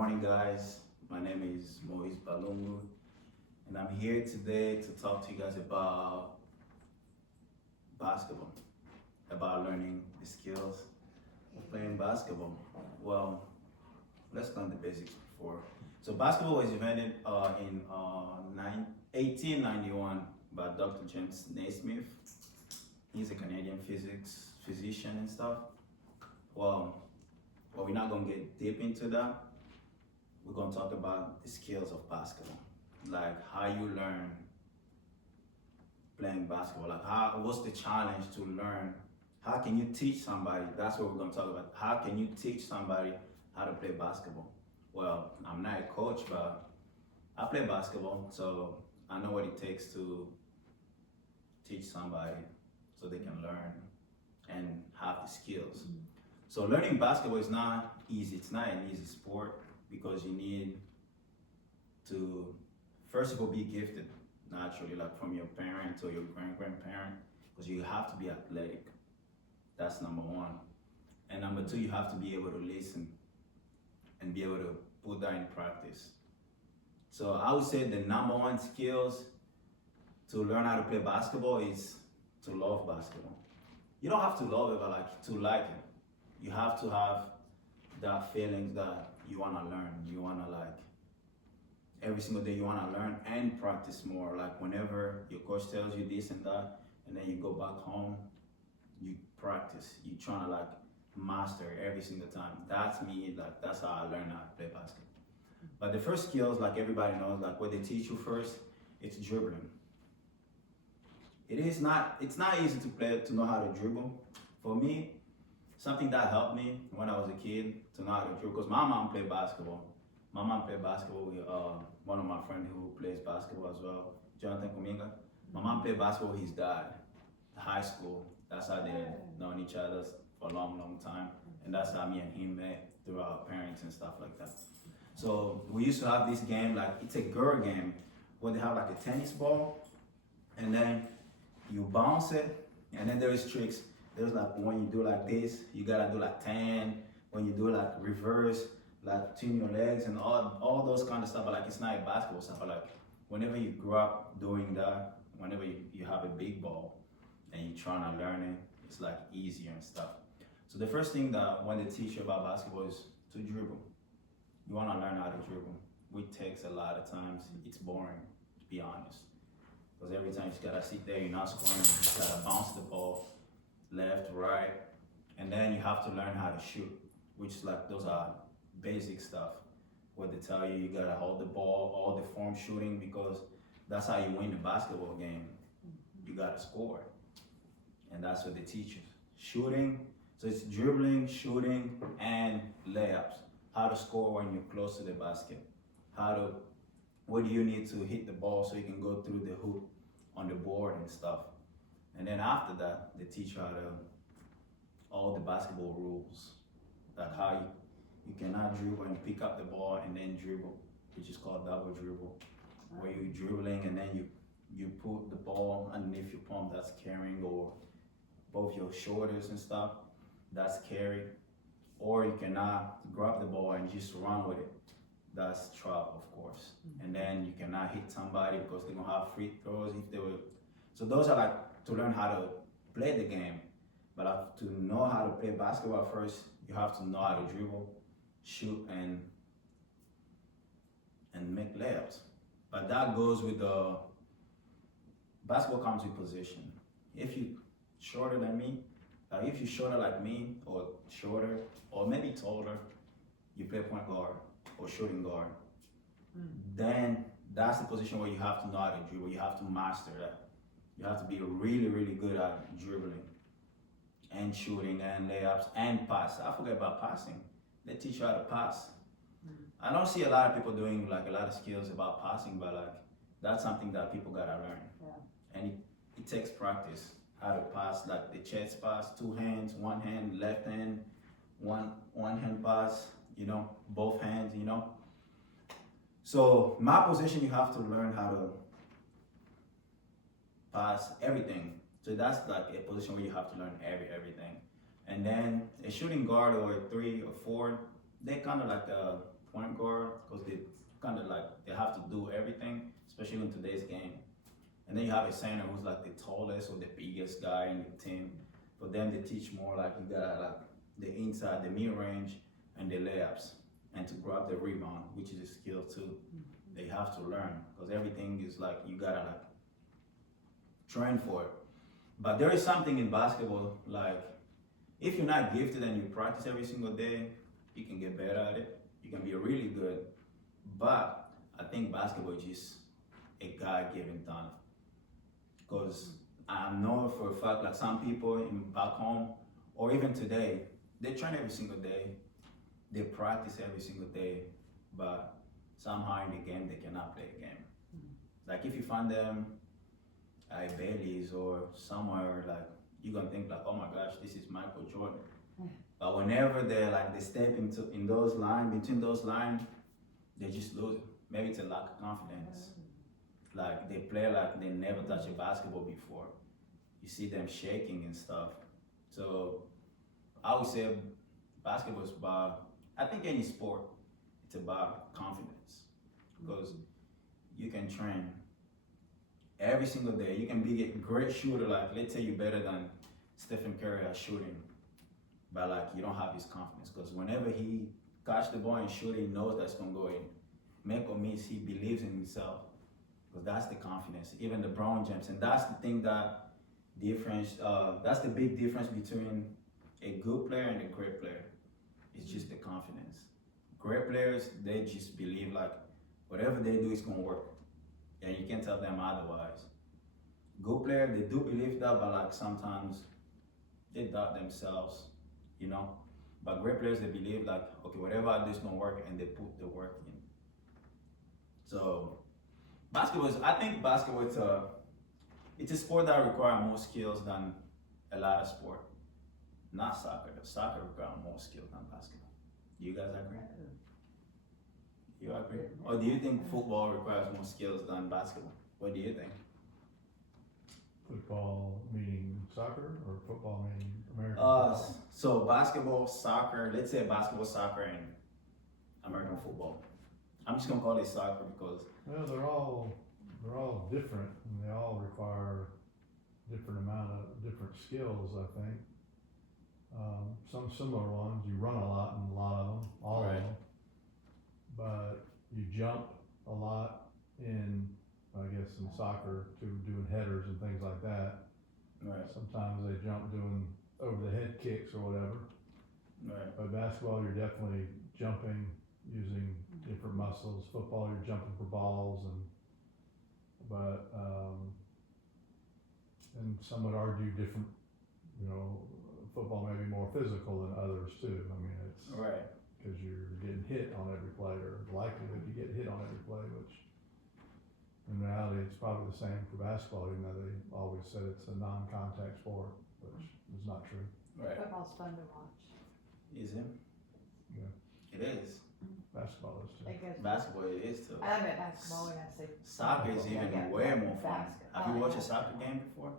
morning, guys. My name is Moise Balungu, and I'm here today to talk to you guys about basketball, about learning the skills of playing basketball. Well, let's learn the basics before. So, basketball was invented in 1891 by Dr. James Naismith. He's a Canadian physician and stuff. Well, we're not gonna get deep into that. We're gonna talk about the skills of basketball, like how you learn playing basketball. Like what's the challenge to learn? How can you teach somebody? That's what we're gonna talk about. How can you teach somebody how to play basketball? Well, I'm not a coach, but I play basketball, so I know what it takes to teach somebody so they can learn and have the skills. So learning basketball is not easy. It's not an easy sport because you need to, first of all, be gifted naturally, like from your parent or your grandparent, because you have to be athletic. That's number one. And number two, you have to be able to listen and be able to put that in practice. So I would say the number one skills to learn how to play basketball is to love basketball. You don't have to love it, but like to like it. You have to have that feeling that you want to learn. You want to like every single day you want to learn and practice more. Like whenever your coach tells you this and that, and then you go back home, you practice. You trying to like master every single time. That's me. Like that's how I learn how to play basketball. But the first skills, like everybody knows, like what they teach you first, it's dribbling. It's not easy to know how to dribble. For me, something that helped me when I was a kid to know how to dribble, because my mom played basketball. My mom played basketball with one of my friends who plays basketball as well, Jonathan Kuminga. My mom played basketball with his dad, high school. That's how they known each other for a long, long time. And that's how me and him met through our parents and stuff like that. So we used to have this game, like it's a girl game, where they have like a tennis ball, and then you bounce it, and then there is tricks. There's like when you do like this, you gotta do like 10. When you do like reverse, like between your legs and all those kind of stuff. But like it's not a basketball stuff. But like whenever you grow up doing that, whenever you have a big ball and you're trying to learn it, it's like easier and stuff. So the first thing that when they teach you about basketball is to dribble. You wanna learn how to dribble, which takes a lot of times. It's boring, to be honest. Because every time you just gotta sit there, you're not scoring, you just gotta bounce the ball left, right, and then you have to learn how to shoot, which is like those are basic stuff. What they tell you, you gotta hold the ball, all the form shooting, because that's how you win the basketball game. You gotta score, and that's what they teach you. Shooting, so it's dribbling, shooting, and layups. How to score when you're close to the basket. What do you need to hit the ball so you can go through the hoop on the board and stuff. And then after that, they teach you all the basketball rules, like how you cannot dribble and pick up the ball and then dribble, which is called double dribble, where you're dribbling and then you put the ball underneath your palm, that's carrying, or both your shoulders and stuff, that's carry. Or you cannot grab the ball and just run with it. That's trap, of course. And then you cannot hit somebody because they're gonna have free throws if they were. So those are like to learn how to play the game. But to know how to play basketball first, you have to know how to dribble, shoot, and make layups. But that goes with the basketball comes with position. If you shorter than me, if you're shorter like me, or shorter, or maybe taller, you play point guard or shooting guard. Then that's the position where you have to know how to dribble. You have to master that. You have to be really, really good at dribbling and shooting and layups and pass. I forget about passing. They teach you how to pass. I don't see a lot of people doing like a lot of skills about passing, but like that's something that people gotta learn. Yeah. And it takes practice. How to pass, like the chest pass, two hands, one hand, left hand, one hand pass, both hands, So my position, you have to learn how to pass everything. So that's like a position where you have to learn everything. And then a shooting guard or a 3 or 4, they're kind of like point guard because they kind of like they have to do everything, especially in today's game. And then you have a center who's like the tallest or the biggest guy in the team. For them, they teach more like you gotta like the inside, the mid range, and the layups, and to grab the rebound, which is a skill too. They have to learn because everything is like you gotta like train for it. But there is something in basketball like if you're not gifted and you practice every single day, you can get better at it. You can be really good. But I think basketball is just a God-given talent. Because I know for a fact, like some people back home, or even today, they train every single day, they practice every single day, but somehow in the game they cannot play a game. Like if you find them at Bailey's or somewhere, like you're gonna think like, oh my gosh, this is Michael Jordan. But whenever they step into in those lines, between those lines, they just lose it. Maybe it's a lack of confidence. Like they play like they never touched a basketball before. You see them shaking and stuff. So I would say basketball is about, I think any sport, it's about confidence. Because you can train every single day. You can be a great shooter, like let's say you're better than Stephen Curry at shooting. But like you don't have his confidence. Because whenever he catch the ball and shoot, he knows that's gonna go in. Make or miss, he believes in himself. Because that's the confidence. Even LeBron James, and that's the thing that that's the big difference between a good player and a great player. It's just the confidence. Great players, they just believe like whatever they do is gonna work, and you can't tell them otherwise. Good player, they do believe that, but like sometimes they doubt themselves, you know. But great players, they believe like, okay, whatever I do is gonna work, and they put the work in. So basketball is, I think basketball it's a sport that requires more skills than a lot of sport. Not soccer. Soccer requires more skills than basketball. Do you guys agree? You agree? Or do you think football requires more skills than basketball? What do you think? Football meaning soccer or football meaning American football? So basketball, soccer, let's say basketball, soccer, and American football. I'm just gonna call it soccer because Well, they're all different, and they all require different skills. I think some similar ones. You run a lot in a lot of them, all Right. of them, but you jump a lot in, I guess, in soccer to doing headers and things like that. right, Sometimes they jump doing over the head kicks or whatever. right, But basketball, you're definitely jumping using different muscles. Football, you're jumping for balls, and some would argue different. Football may be more physical than others too. I mean, it's right. because you're getting hit on every play, or likely that you get hit on every play, which in reality it's probably the same for basketball, even though they always said it's a non-contact sport, which is not true. Right. Football's fun to watch. Is it? Yeah. It is. Basketball is too. It goes. Basketball, it is too. I bet basketball when I say. Soccer is even Yeah, way more fun. basket. Have you watched a soccer game before?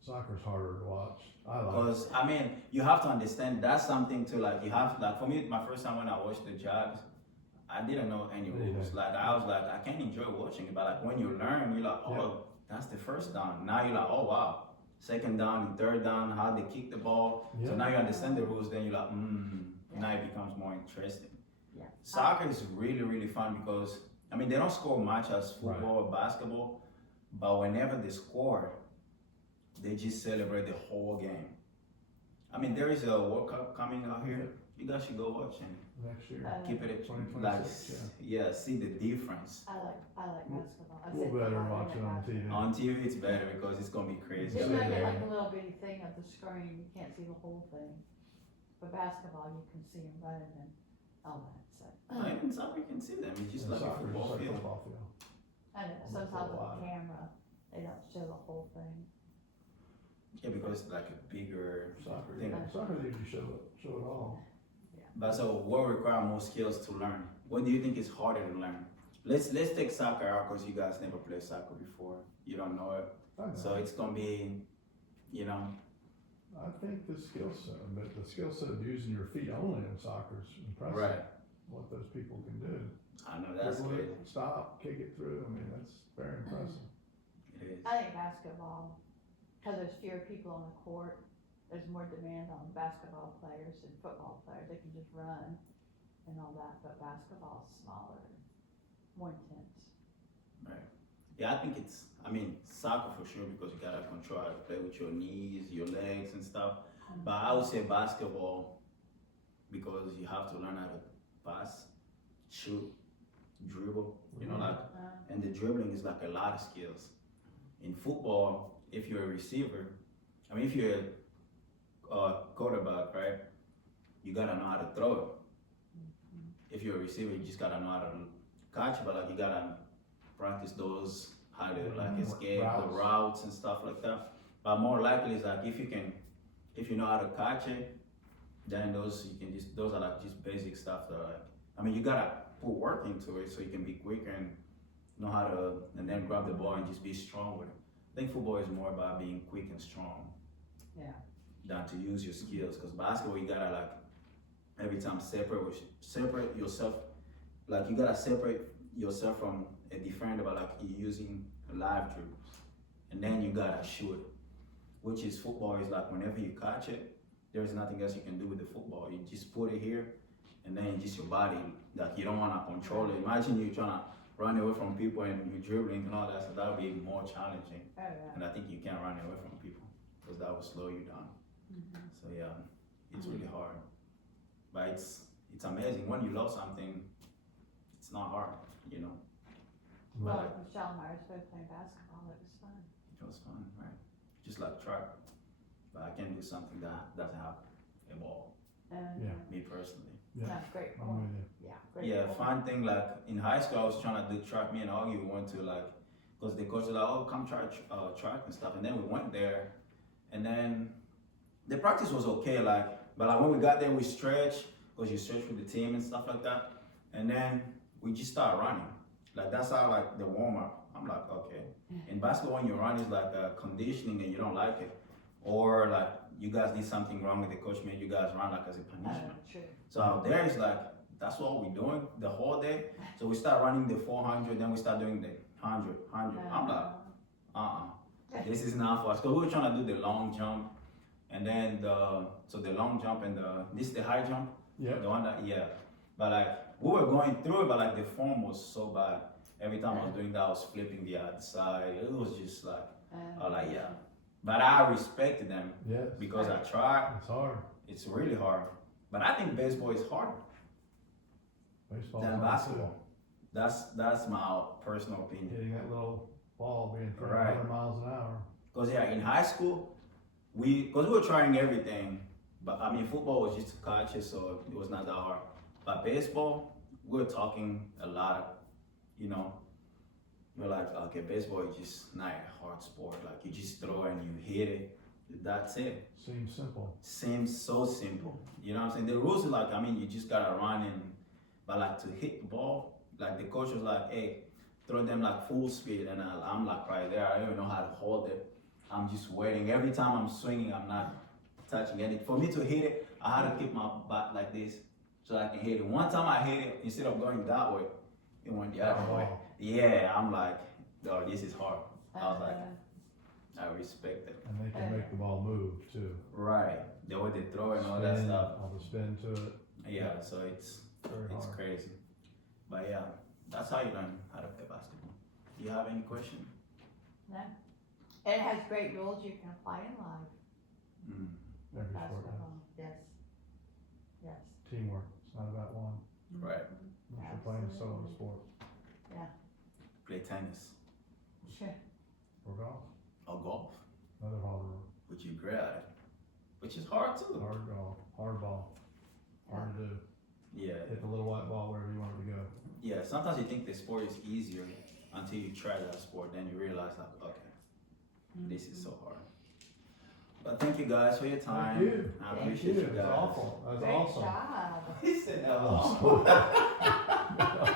Soccer's harder to watch. I like it. Because I mean, you have to understand that's something to like. You have like for me, my first time when I watched the Jags, I didn't know any rules. Like I was like, I can't enjoy watching it. But like when you learn, you're like, oh, that's the first down. Now you're like, oh wow, second down and third down, how they kick the ball. So Yeah. now you understand the rules. Then you're like, now it becomes more interesting. Yeah. Soccer is really really fun because I mean they don't score much as football or basketball, but whenever they score, they just celebrate the whole game. I mean, there is a World Cup coming out here. You guys should go watch and Next year. keep it 2026, like, yeah, see the difference. I like basketball. I We'll said better football, watch I it on like TV. On TV, it's better because it's gonna be crazy. It's Yeah. like like a little bitty thing of the screen, you can't see the whole thing. But basketball, you can see them running and all that, so. Even soccer, you can see them. It's just And like a soccer's football just like field. football field. I know, Almost sometimes a with lot. the camera, they don't show the whole thing. Yeah, because it's like a bigger Soccer, thing. soccer they usually show it all. But so, what require more skills to learn? What do you think is harder to learn? Let's take soccer out because you guys never played soccer before. You don't know it, I know. so it's gonna be, you know, I think the skill set of using your feet only in soccer is impressive. right. what those people can do. I know that's Dribble good. it, stop, kick it through, I mean, that's very impressive. It is. I think basketball, cause there's fewer people on the court, there's more demand on basketball players and football players, they can just run and all that, but basketball's smaller, more intense. Yeah, I think I mean, soccer for sure because you gotta control how to play with your knees, your legs and stuff. But I would say basketball because you have to learn how to pass, shoot, dribble, like, and the dribbling is like a lot of skills. In football, if you're a receiver, I mean, if you're a quarterback, right, you gotta know how to throw it. If you're a receiver, you just gotta know how to catch it, but like you gotta practice those, how to like escape the routes and stuff like that. But more likely is like if you know how to catch it, then those are like just basic stuff that like, I mean, you gotta put work into it so you can be quicker and know how to, and then grab the ball and just be strong with it. I think football is more about being quick and strong. Yeah. Than to use your skills, because basketball you gotta like every time separate yourself, like you gotta separate yourself from a defender by like you using live dribbles, and then you gotta shoot it, which is football is like whenever you catch it, there's nothing else you can do with the football. You just put it here, and then just your body, like you don't wanna control it. Imagine you trying to run away from people and you're dribbling and all that, so that would be more challenging. Oh, yeah. And I think you can't run away from people because that will slow you down. So yeah, it's really hard, but it's amazing when you love something. It's not hard, But Well, like, Michelle and I were supposed to play basketball, it was fun. it was fun, right? Just like track, but I can do something that doesn't have a ball. And, Yeah. Me personally. Yeah. no, great I'm point, with you. yeah, great Yeah, point. fun thing like in high school I was trying to do track. Me and Augie we went to like, cause the coach was like, oh come try track and stuff, and then we went there, and then the practice was okay, like, but like when we got there we stretched, cause you stretch with the team and stuff like that, and then we just started running. Like that's how like the warm up. I'm like, okay. In basketball when you run is like conditioning and you don't like it, or like you guys did something wrong with the coach made you guys run like as a punishment. True. So out there is like, that's what we're doing the whole day. So we start running the 400, then we start doing the 100. I'm like, this is not for us. Cause we were trying to do the long jump, and then so the long jump and this is the high jump. Yeah. The one that, yeah. But like, we were going through it, but like the form was so bad. Every time I was doing that, I was flipping the other side. It was just like, I was like, yeah. But I respected them Yes, because I tried. it's hard. It's really hard. But I think baseball is harder Baseball. than basketball. That's my personal opinion. Hitting that little ball being thrown Right. 100 miles an hour. Because yeah, in high school, because we were trying everything, but I mean football was just to catch it, so it was not that hard. But baseball, we were talking a lot, We're like, okay, baseball is just not a hard sport. Like you just throw and you hit it. That's it. Seems simple. Seems so simple. You know what I'm saying? The rules are like, I mean, you just gotta run but like to hit the ball, like the coach was like, hey, throw them like full speed, and I'm like right there. I don't even know how to hold it. I'm just waiting. Every time I'm swinging, I'm not touching it. For me to hit it, I had to keep my butt like this so I can hit it. One time I hit it, instead of going that way, it went the other way. Yeah, I'm like, oh, this is hard. I was like, I respect it. And they can make the ball move too. Right, the way they throw and all that Spin, stuff. all the spin to it. Yeah, so it's Very hard. crazy. But yeah, that's how you learn how to play basketball. Do you have any question? No. It has great rules you can apply in life, Every sport has basketball, yes. Yes. teamwork. It's not about one. Right. Unless you're playing a solo Absolutely. sport Play tennis Sure. or golf. or golf, Another hard one. which you're great at it. Which is hard too. Hard golf. Hard ball. Hard to do. Yeah. Hit the little white ball wherever you want it to go. Yeah, sometimes you think the sport is easier until you try that sport, then you realize like, okay, this is so hard. But thank you guys for your time. Thank you. I Thank appreciate you. you It guys. was awful. That was Great awesome. job. He said that That was was awesome. awesome.